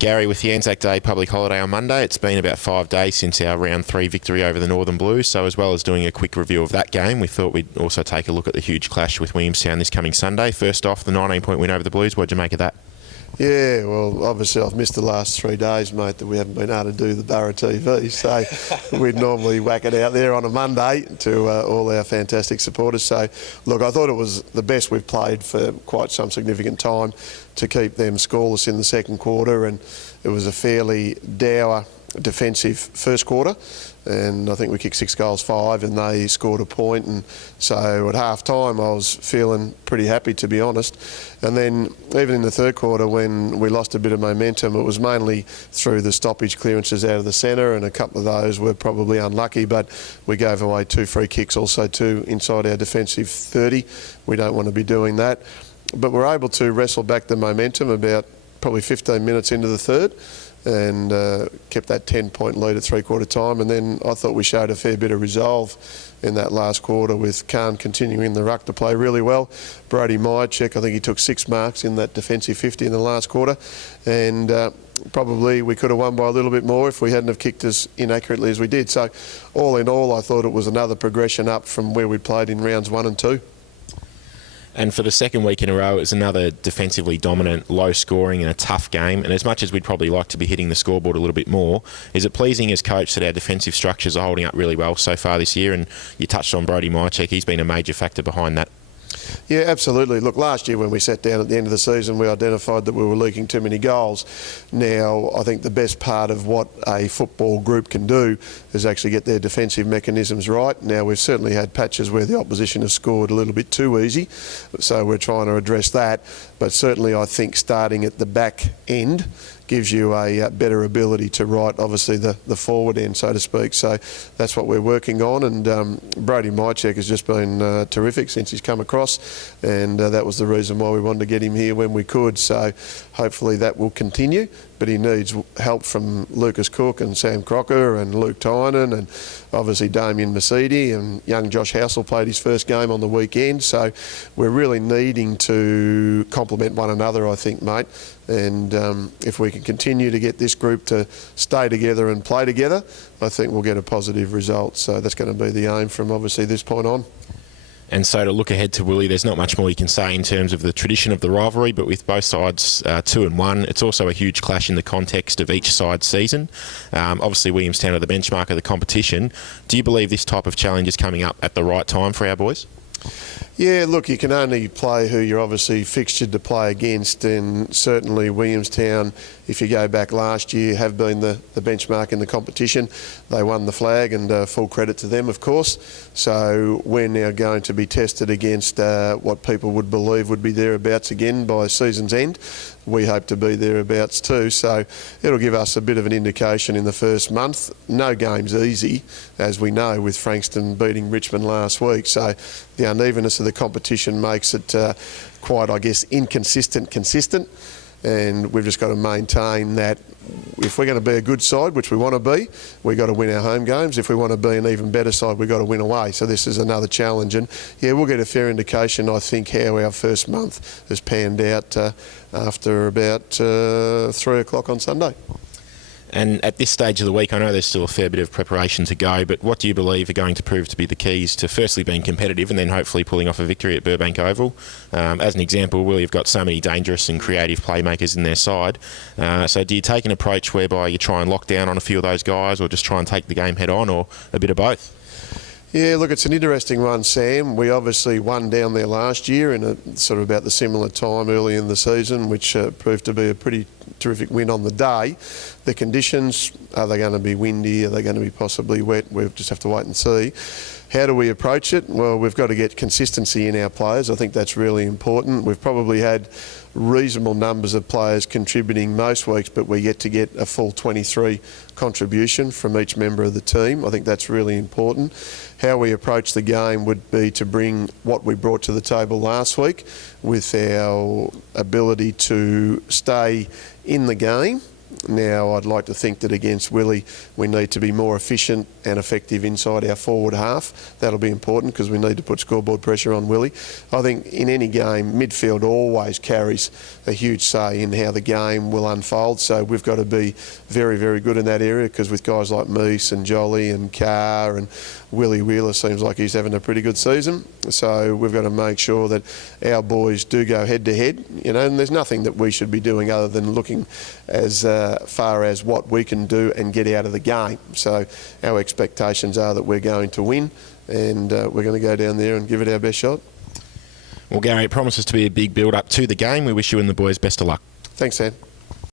Gary, with the Anzac Day public holiday on Monday, it's been about 5 days since our round 3 victory over the Northern Blues, so as well as doing a quick review of that game, we thought we'd also take a look at the huge clash with Williamstown this coming Sunday. First off, the 19-point win over the Blues. What'd you make of that? Yeah, well, obviously I've missed the last 3 days, mate, that we haven't been able to do the Borough TV. So we'd normally whack it out there on a Monday to all our fantastic supporters. So, look, I thought it was the best we've played for quite some significant time to keep them scoreless in the second quarter, and it was a fairly dour defensive first quarter, and I think we kicked 6 goals, 5, and they scored a point. And so at half time I was feeling pretty happy, to be honest. And then even in the third quarter, when we lost a bit of momentum, it was mainly through the stoppage clearances out of the centre, and a couple of those were probably unlucky, but we gave away 2 free kicks, also 2 inside our defensive 30. We don't want to be doing that, but we're able to wrestle back the momentum about probably 15 minutes into the third, and kept that 10-point lead at three-quarter time. And then I thought we showed a fair bit of resolve in that last quarter, with Khan continuing the ruck to play really well. Brody Myercheck, I think he took 6 marks in that defensive 50 in the last quarter, and probably we could have won by a little bit more if we hadn't have kicked as inaccurately as we did. So all in all, I thought it was another progression up from where we played in rounds 1 and 2. And for the second week in a row, it was another defensively dominant, low-scoring and a tough game. And as much as we'd probably like to be hitting the scoreboard a little bit more, is it pleasing as coach that our defensive structures are holding up really well so far this year? And you touched on Brody Myercheck. He's been a major factor behind that. Yeah, absolutely. Look, last year when we sat down at the end of the season, we identified that we were leaking too many goals. Now, I think the best part of what a football group can do is actually get their defensive mechanisms right. Now, we've certainly had patches where the opposition has scored a little bit too easy, so we're trying to address that. But certainly I think starting at the back end gives you a better ability to write, obviously, the forward end, so to speak. So that's what we're working on, and Brody Myercheck has just been terrific since he's come across, and that was the reason why we wanted to get him here when we could. So hopefully that will continue, but he needs help from Lucas Cook and Sam Crocker and Luke Tynan, and obviously Damien Mercedes, and young Josh Housel played his first game on the weekend. So we're really needing to complement one another, I think, mate. And if we can continue to get this group to stay together and play together, I think we'll get a positive result. So that's going to be the aim from obviously this point on. And so to look ahead to Willie, there's not much more you can say in terms of the tradition of the rivalry, but with both sides 2-1, it's also a huge clash in the context of each side's season. Obviously, Williamstown are the benchmark of the competition. Do you believe this type of challenge is coming up at the right time for our boys? Yeah, look, you can only play who you're obviously fixtured to play against, and certainly Williamstown, if you go back last year, have been the benchmark in the competition. They won the flag, and full credit to them, of course. So we're now going to be tested against what people would believe would be thereabouts again by season's end. We hope to be thereabouts too, so it'll give us a bit of an indication in the first month. No game's easy, as we know, with Frankston beating Richmond last week, so the unevenness of the competition makes it quite, I guess, consistent, and we've just got to maintain that. If we're going to be a good side, which we want to be, we've got to win our home games. If we want to be an even better side, we've got to win away. So this is another challenge, and yeah, we'll get a fair indication, I think, how our first month has panned out after about 3 o'clock on Sunday. And at this stage of the week, I know there's still a fair bit of preparation to go, but what do you believe are going to prove to be the keys to firstly being competitive and then hopefully pulling off a victory at Burbank Oval? As an example, Will, you've got so many dangerous and creative playmakers in their side. So do you take an approach whereby you try and lock down on a few of those guys, or just try and take the game head on, or a bit of both? Yeah, look, it's an interesting one, Sam. We obviously won down there last year in a sort of about the similar time early in the season, which proved to be a pretty terrific win on the day. The conditions, are they going to be windy? Are they going to be possibly wet? We'll just have to wait and see. How do we approach it? Well, we've got to get consistency in our players. I think that's really important. We've probably had reasonable numbers of players contributing most weeks, but we're yet to get a full 23 contribution from each member of the team. I think that's really important. How we approach the game would be to bring what we brought to the table last week, with our ability to stay in the game Now, I'd like to think that against Willie, we need to be more efficient and effective inside our forward half. That'll be important because we need to put scoreboard pressure on Willie. I think in any game, midfield always carries a huge say in how the game will unfold. So we've got to be very, very good in that area, because with guys like Meese and Jolly and Carr and Willie Wheeler, seems like he's having a pretty good season. So we've got to make sure that our boys do go head to head, you know, and there's nothing that we should be doing other than looking as far as what we can do and get out of the game. So our expectations are that we're going to win, and we're going to go down there and give it our best shot. Well, Gary, it promises to be a big build-up to the game. We wish you and the boys best of luck. Thanks, Sam.